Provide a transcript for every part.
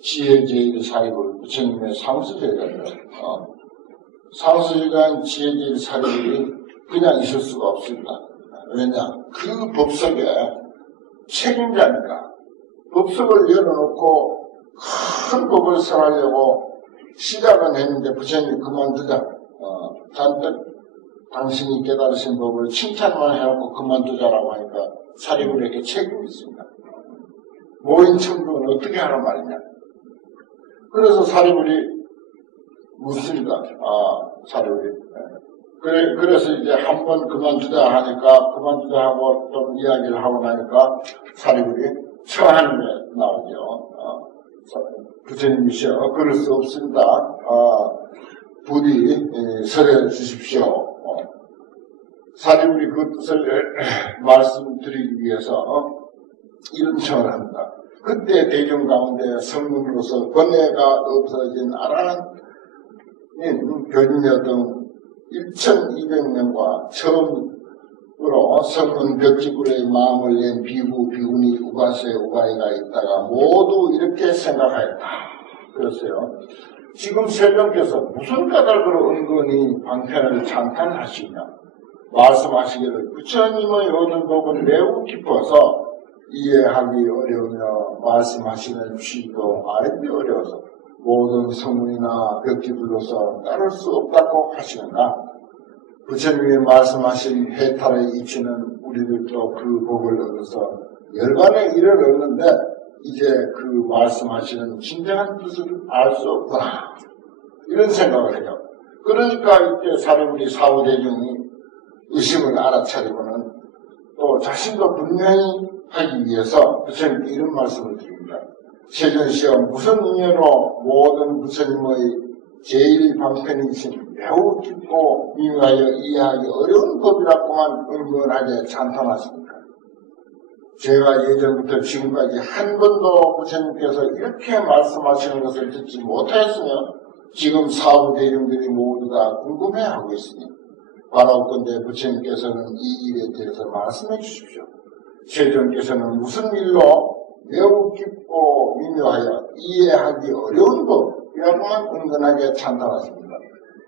지혜제일 사리불 부처님의 상수제자죠. 상수제자인 지혜제일 사리불이 그냥 있을 수가 없습니다. 왜냐? 그 법석에 책임자니까 법석을 열어놓고 큰 법을 설하려고 시작은 했는데 부처님이 그만두자. 잔뜩 당신이 깨달으신 법을 칭찬만 해놓고 그만두자라고 하니까 사리불에게 책임이 있습니다. 모인 청중은 어떻게 하란 말이냐. 그래서 사리불이 묻습니다. 사리불이. 그래서 이제 한번 그만두자 하니까, 그만두자 하고 좀 이야기를 하고 나니까 사리불이 처하는 게 나오죠. 부처님이시여, 그럴 수 없습니다. 부디 설해 주십시오. 사리불이 그 뜻을 말씀드리기 위해서 이런 청을 합니다. 그때 대중 가운데 성문으로서 번뇌가 없어진 아라한인 교주녀 등 1200명과 처음으로 성문 벽지구의 마음을 낸 비구, 비구니, 우가세, 우가이가 있다가 모두 이렇게 생각하였다. 그랬어요. 지금 세종께서 무슨 까닭으로 은근히 방편을 찬탄하시냐. 말씀하시기를 부처님의 얻은 법은 매우 깊어서 이해하기 어려우며 말씀하시는 취지도 알기 어려워서 모든 성문이나 벽지불로서 따를 수 없다고 하시는가. 부처님이 말씀하신 해탈의 이치는 우리들도 그 법을 얻어서 열반의 일을 얻는데 이제 그 말씀하시는 진정한 뜻을 알 수 없구나. 이런 생각을 해요. 그러니까 이때 사리불이 사후대중이 의심을 알아차리고는 또 자신도 분명히 하기 위해서 부처님께 이런 말씀을 드립니다. 세존시여 무슨 인연으로 모든 부처님의 제1방편이신 매우 깊고 미묘하여 이해하기 어려운 법이라고만 은근하게 찬탄하십니까? 제가 예전부터 지금까지 한 번도 부처님께서 이렇게 말씀하시는 것을 듣지 못하였으며 지금 사후대중들이 모두 다 궁금해하고 있으니 바라옵건대 부처님께서는 이 일에 대해서 말씀해 주십시오. 세존께서는 무슨 일로 매우 깊고 미묘하여 이해하기 어려운 법이라고만 은근하게 찬탄하십니다.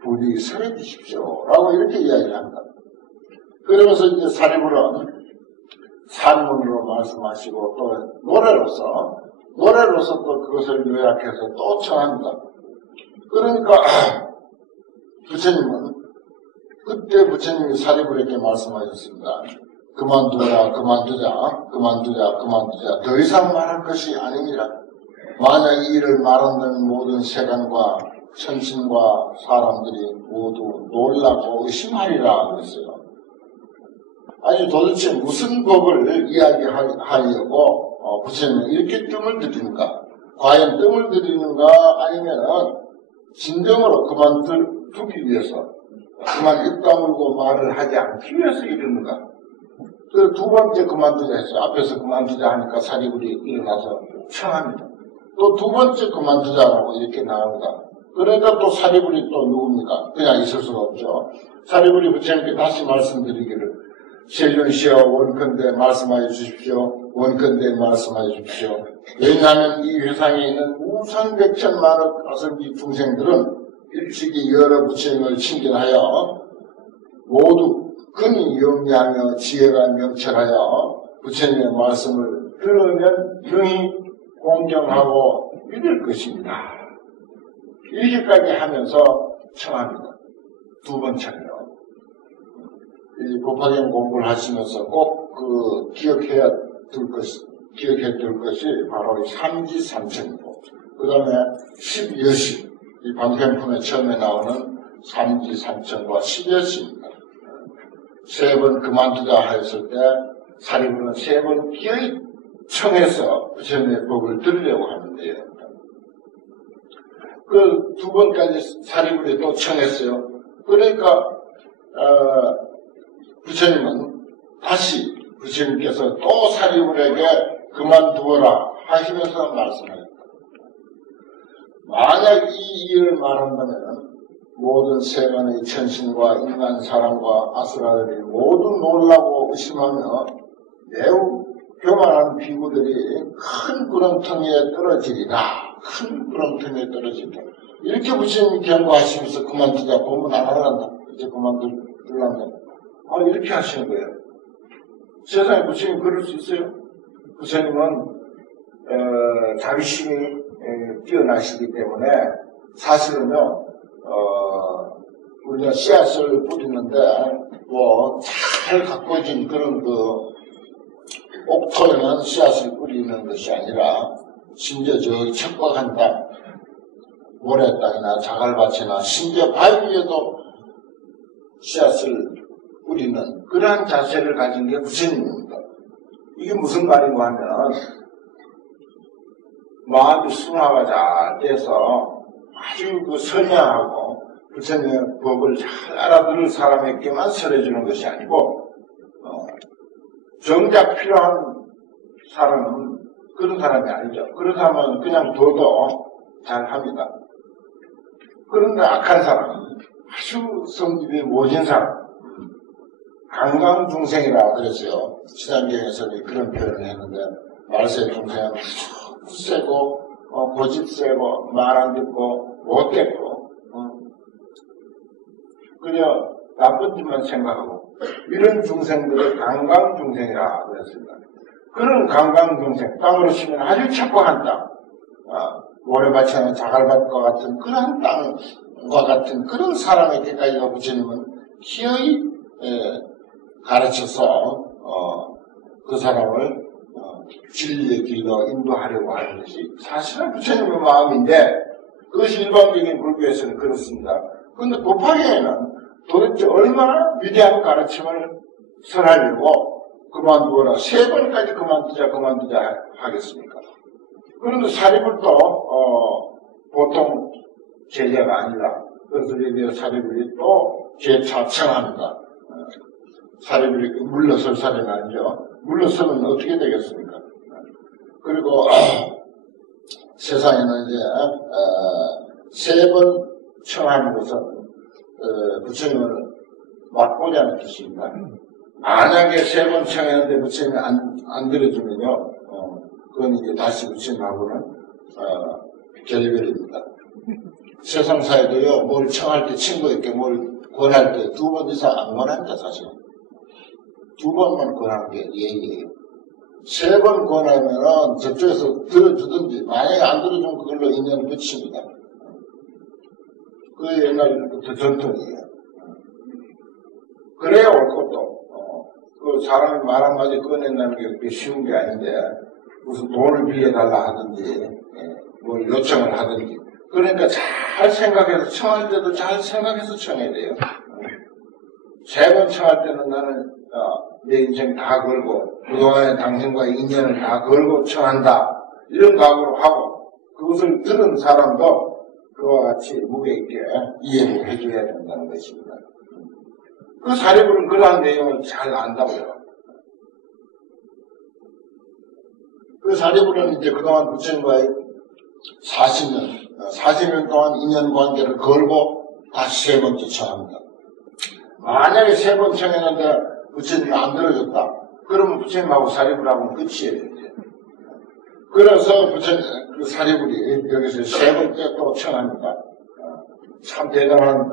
부디 설해 주십시오. 라고 이렇게 이야기를 합니다. 그러면서 이제 사리불은 산문으로 말씀하시고 또 노래로서 또 그것을 요약해서 또 청합니다. 그러니까 부처님은 그때 부처님이 사리불에게 말씀하셨습니다. 그만두자. 더 이상 말할 것이 아닙니다. 만약 이 일을 말한다면 모든 세간과 천신과 사람들이 모두 놀라고 의심하리라 그랬어요. 아니 도대체 무슨 법을 이야기하려고 부처님은 이렇게 뜸을 들이는가? 과연 뜸을 들이는가 아니면 진정으로 그만두기 위해서 그만 입 다물고 말을 하지 않기 위해서 이러는가? 그 두 번째 그만두자 했어요. 앞에서 그만두자 하니까 사리불이 일어나서 청합니다. 또 두 번째 그만두자라고 이렇게 나옵니다. 그러니까 또 사리불이 또 누굽니까? 그냥 있을 수가 없죠. 사리불이 부처님께 다시 말씀드리기를 세존시여 원컨대 말씀하여 주십시오. 원컨대 말씀하여 주십시오. 왜냐하면 이 회상에 있는 우상백천만억 가성비 중생들은 일찍이 여러 부처님을 친견하여 모두 근이 영리하며 지혜가 명철하여 부처님의 말씀을 들으면 능히 공경하고 믿을 것입니다. 이렇게까지 하면서 청합니다. 두 번째는요. 이 법화경 공부를 하시면서 꼭 기억해 둘 것이 바로 삼지삼천이고, 그 다음에 10여시, 이 방편품에 처음에 나오는 삼지삼천과 10여시입니다. 세 번 그만두자 하였을 때 사리불은 세 번 기어이 청해서 부처님의 법을 들으려고 하는데요. 그 두 번까지 사리불이 또 청했어요. 그러니까 부처님은 다시 부처님께서 또 사리불에게 그만두어라 하시면서 말씀하셨다. 만약 이 일을 말한다면 모든 세간의 천신과 인간 사람과 아수라들이 모두 놀라고 의심하며 매우 교만한 비구들이 큰 구렁텅이에 떨어지리라. 큰 구렁텅이에 떨어진다. 이렇게 부처님 경고하시면서 그만두자. 공부는 안 하란다. 이제 그만둘란다. 이렇게 하시는 거예요. 세상에 부처님 그럴 수 있어요? 부처님은 자비심이 뛰어나시기 때문에 사실은요 우리가 씨앗을 뿌리는데 잘 가꿔진 그런 옥토에는 씨앗을 뿌리는 것이 아니라 심지어 저기 척박한 땅, 모래땅이나 자갈밭이나 심지어 바위 위에도 씨앗을 뿌리는 그러한 자세를 가진 게 부처님입니다. 이게 무슨 말인가 하면 마음이 순화가 잘 돼서 아주 선량하고 부처님의 법을 잘 알아들을 사람에게만 설해주는 것이 아니고 정작 필요한 사람은 그런 사람이 아니죠. 그런 사람은 그냥 둬도 잘합니다. 그런데 악한 사람은 아주 성질이 모진 사람, 강강중생이라고 그랬어요. 시단경에서는 그런 표현을 했는데 말세 중생은 아주 세고 고집 세고 말 안 듣고 못됐고 그냥 나쁜 짓만 생각하고 이런 중생들을 강강중생이라 그랬습니다. 그런 강강중생, 땅으로 치면 아주 척박한 땅, 모래밭이나 자갈밭과 같은 그런 땅과 같은 그런 사람에게까지 부처님은 기어이 가르쳐서 그 사람을 진리의 길로 인도하려고 하는 것이 사실은 부처님의 마음인데 그것이 일반적인 불교에서는 그렇습니다. 그런데 법화계에는 도대체 얼마나 위대한 가르침을 설하려고 그만두거나 3번까지 그만두자 하겠습니까? 그런데 사리불도 보통 제자가 아니라 그래서 여기 사리불이 또 재차청합니다. 사리불이 물러설 사례는 아니죠. 물러서면 어떻게 되겠습니까? 그리고 세상에는 이제 3번 청하는 것은 부처님을 맛보자는 뜻입니다. 만약에 3번 청했는데 부처님이 안 들어주면요, 그건 이제 다시 부처님하고는 결별입니다. 세상사에도요, 뭘 청할 때 친구에게 뭘 권할 때 2번 이상 안 권합니다, 사실. 2번만 권하는 게 예의예요. 3번 권하면은 저쪽에서 들어주든지, 만약에 안 들어주면 그걸로 인연 끝입니다. 그 옛날부터 전통이에요. 그래야 올 것도. 그 사람이 말 한마디 꺼낸다는 게 그렇게 쉬운 게 아닌데, 무슨 돈을 빌려달라 하든지, 뭘 요청을 하든지. 그러니까 잘 생각해서, 청할 때도 잘 생각해서 청해야 돼요. 3번 청할 때는 나는, 내 인생 다 걸고, 그동안에 당신과의 인연을 다 걸고 청한다. 이런 각오로 하고, 그것을 들은 사람도 그와 같이 무게 있게 이해를 해줘야 된다는 것입니다. 그 사례부는 그러한 내용을 잘 안다고요. 그 사례부는 이제 그동안 부처님과의 40년 동안 인연 관계를 걸고 다시 3번째 청합니다. 만약에 3번 청했는데 부처님이 안 들어줬다. 그러면 부처님하고 사례부하고는 끝이에요. 이제. 그래서 부처님, 그 사례불이 여기서 3번째 또 청합니다. 참 대단한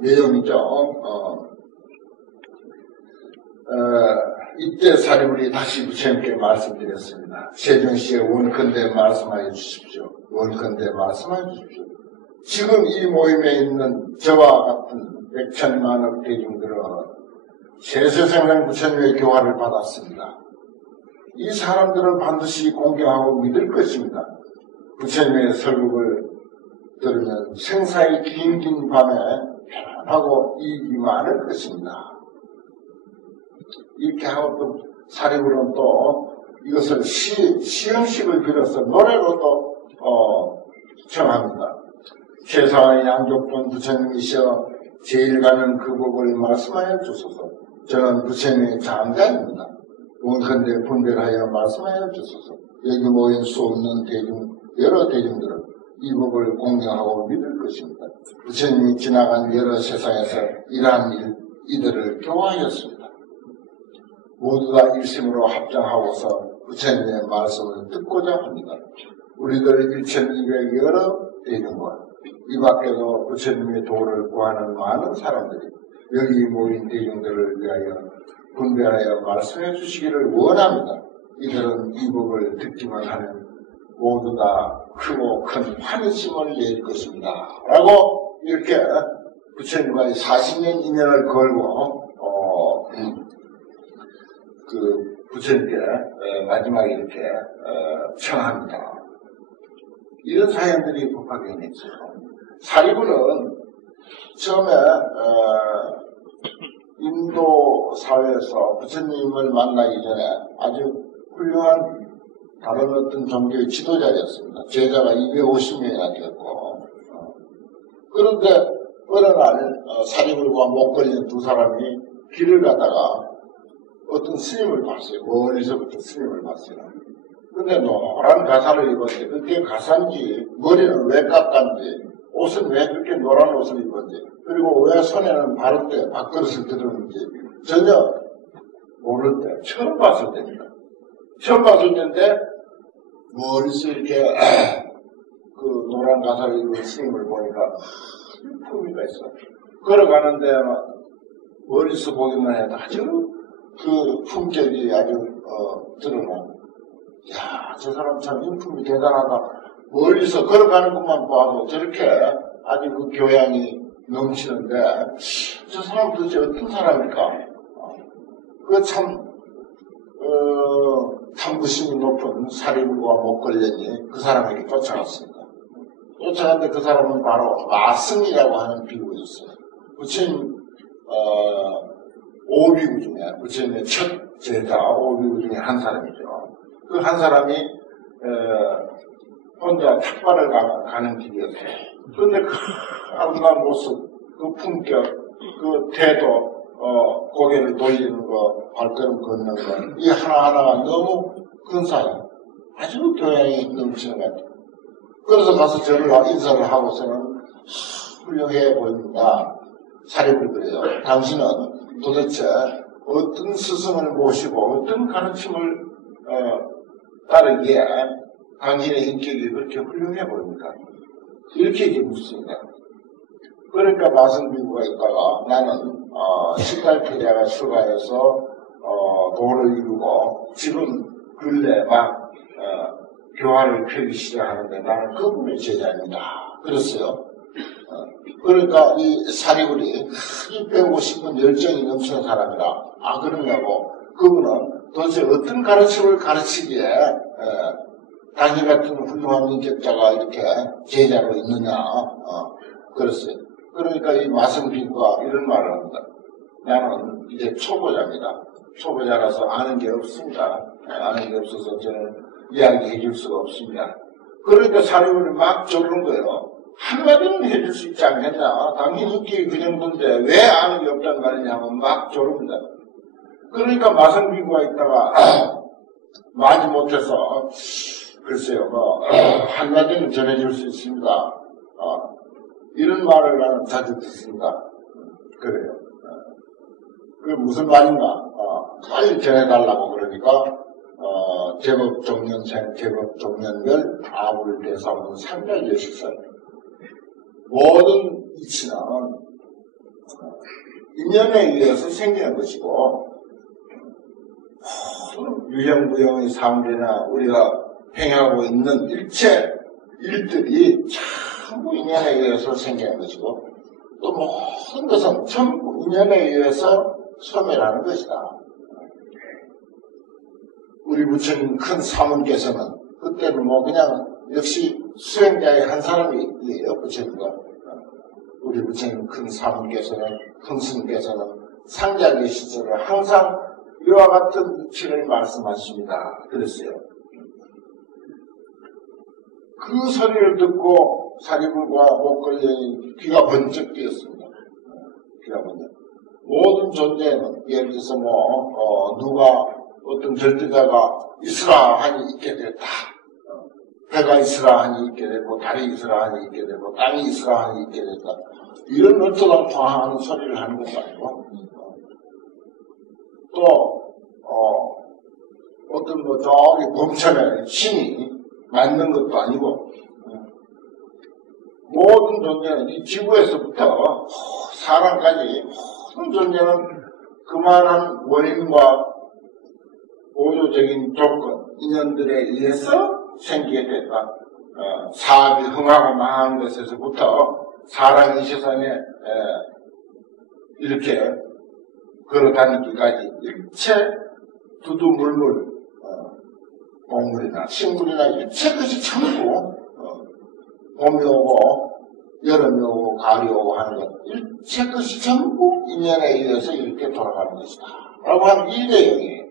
내용이죠. 이때 사례불이 다시 부처님께 말씀드렸습니다. 세종시에 원컨대 말씀하여 주십시오. 원컨대 말씀하여 주십시오. 지금 이 모임에 있는 저와 같은 100천만억 대중들은 세세생명 부처님의 교화를 받았습니다. 이 사람들은 반드시 공경하고 믿을 것입니다. 부처님의 설법을 들으면 생사의 긴 밤에 편안하고 이익이 많을 것입니다. 이렇게 하고 또 사리불은 또 이것을 시연식을 빌어서 노래로도 청합니다. 최상의 양족본 부처님이시여 제일 가는 그 법을 말씀하여 주소서. 저는 부처님의 장자입니다. 원컨대 분별하여 말씀하여 주소서. 여기 모인 수 없는 여러 대중들은 이 법을 공경하고 믿을 것입니다. 부처님이 지나간 여러 세상에서 이러한 이들을 교화하였습니다. 모두 다 일심으로 합장하고서 부처님의 말씀을 듣고자 합니다. 우리들 1200여러 대중과 이 밖에도 부처님의 도를 구하는 많은 사람들이 여기 모인 대중들을 위하여 분별하여 말씀해 주시기를 원합니다. 이들은 이 법을 듣기만 하면 모두 다 크고 큰 환심을 낼 것입니다. 라고 이렇게 부처님과의 40년 인연을 걸고 그 부처님께 마지막에 이렇게 청합니다. 이런 사연들이 법화경에 있어요. 사리부는 처음에 인도 사회에서 부처님을 만나기 전에 아주 훌륭한 다른 어떤 종교의 지도자였습니다. 제자가 250명이나 되었고 그런데 어느 날 사리불과 목걸이는 두 사람이 길을 가다가 어떤 스님을 봤어요. 멀리서부터 스님을 봤어요. 근데 노란 가사를 입었는데 그게 가사인지 머리는 왜 깎았는지 옷은 왜 그렇게 노란 옷을 입었는지 그리고 왜 손에는 바른데 밥그릇을 들었는지 전혀 모를 때 처음 봤을 때입니다. 처음 봤을 때인데 멀리서 이렇게 그 노란 가사를 입은 스님을 보니까 품위가 있어. 걸어가는데 멀리서 보기만 해도 아주 그 품격이 아주 드러나. 야, 저 사람 참 인품이 대단하다. 멀리서 걸어가는 것만 봐도 저렇게 아주 그 교양이 넘치는데 저 사람 도대체 어떤 사람일까? 그 참 탐구심이 높은 사리불과 목걸련이 그 사람에게 쫓아갔습니다. 쫓아갔는데 그 사람은 바로 마승이라고 하는 비구였어요. 부처님 오비구 중에 부처님의 첫 제자 오비구 중에 한 사람이죠. 그 한 사람이 혼자 탁발을 가는 길이었어요. 그런데 그 아름다운 모습, 그 품격, 그 태도, 고개를 돌리는 거, 발걸음 걷는 거, 이 하나하나가 너무 근사해요. 아주 교양이 넘치는 것 같아요. 그래서 가서 저를 인사를 하고서는 훌륭해 보입니다. 사립을 그래요. 당신은 도대체 어떤 스승을 모시고 어떤 가르침을 따르기에 당신의 인격이 그렇게 훌륭해 보입니까? 이렇게 묻습니다. 그러니까 마승비구가 있다가 나는 18태자가 출가해서 도를 이루고 지금 근래 막 교화를 펴기 시작하는데 나는 그분의 제자입니다. 그랬어요. 그러니까 이 사리불이 배우고 싶은 열정이 넘치는 사람이라 그러냐고 그분은 도대체 어떤 가르침을 가르치기에 당신 같은 훌륭한 인격자가 이렇게 제자로 있느냐 그랬어요. 그러니까 이 마승비구가 이런 말을 합니다. 나는 이제 초보자입니다. 초보자라서 아는 게 없습니다. 아는 게 없어서 저는 이야기해 줄 수가 없습니다. 그러니까 사리불이 막 조르는 거예요. 한마디는 해줄 수 있지 않겠냐. 당신 인격이 그 정도인데 왜 아는 게 없단 말이냐면 막 조릅니다. 그러니까 마승비구가 있다가 마지 못해서 글쎄요 한마디는 전해줄 수 있습니다. 이런 말을 나는 자주 듣습니다. 그래요. 그게 무슨 말인가? 빨리 전해달라고 그러니까 제법 종년생, 제법 종년별 아부를 대사하는 상달제 식사예요. 모든 이치는 인연에 의해서 생기는 것이고 유형무형의 삶이나 우리가 행하고 있는 일체 일들이 전부 인연에 의해서 생기는 것이고 또 모든 것은 전부 인연에 의해서 소멸하는 것이다. 우리 부처님 큰 사문께서는 그때는 그냥 역시 수행자의 한 사람이에요. 부처님과 우리 부처님 큰 사문께서는 흥스님께서는 상자의 시절을 항상 이와 같은 이치를 말씀하십니다. 그랬어요. 그 소리를 듣고 사리불과 목걸이의 귀가 번쩍 뜨였습니다. 귀가 번쩍. 모든 존재는 예를 들어서 누가 어떤 절대자가 있으라 하니 있게 됐다. 해가 있으라 하니 있게 되고 달이 있으라 하니 있게 되고 땅이 있으라 하니 있게 됐다. 이런 어떠하는 소리를 하는 것도 아니고 또 어떤 저기 범천의 신이 맞는 것도 아니고 모든 존재는 이 지구에서부터 사람까지 모든 존재는 그만한 원인과 보조적인 조건, 인연들에 의해서 생기게 됐다. 사업이 흥하고 망한 것에서부터 사람의 세상에 이렇게 걸어다니기까지 일체 두두물물 동물이나 식물이나 일체 것이 전부 봄이 오고 여름이 오고 가을이 오고 하는 것 일체 것이 전부 인연에 의해서 이렇게 돌아가는 것이다 라고 하는 이 내용이에요.